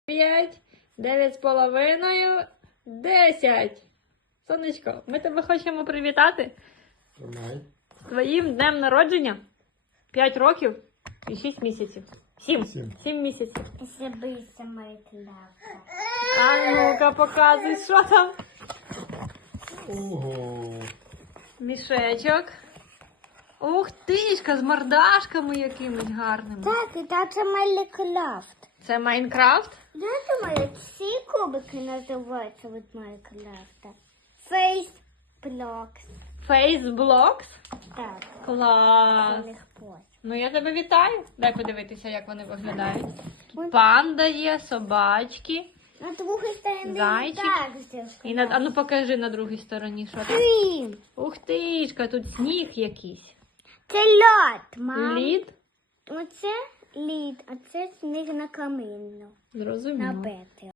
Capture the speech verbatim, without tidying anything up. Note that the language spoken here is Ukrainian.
Дев'ять, дев'ять з половиною, десять. Сонечко, ми тебе хочемо привітати Тримай. з твоїм днем народження. П'ять років і шість місяців. Сім. Сім. Сім місяців. Забийся, моя клявка. А ну-ка, показуй, що там. Ого. Мішечок. Ух тишка, з мордашками якимись гарними. Так, і та це Майнкрафт. Це Майнкрафт? Я думаю, ці кубики називаються від Майнкрафта. Фейсблокс. Фейсблокс? Так, Клас. у них пост. Ну я тебе вітаю. Дай подивитися, як вони виглядають. Тут панда є, собачки. На другій стороні Зайчик. так здесь. І на, а ну покажи на другій стороні, що там. Крім. Ух тишка, тут сніг якийсь. Це лід, мам. Лід? Оце лід, а це сніг на камінну. Зрозуміло. Набити.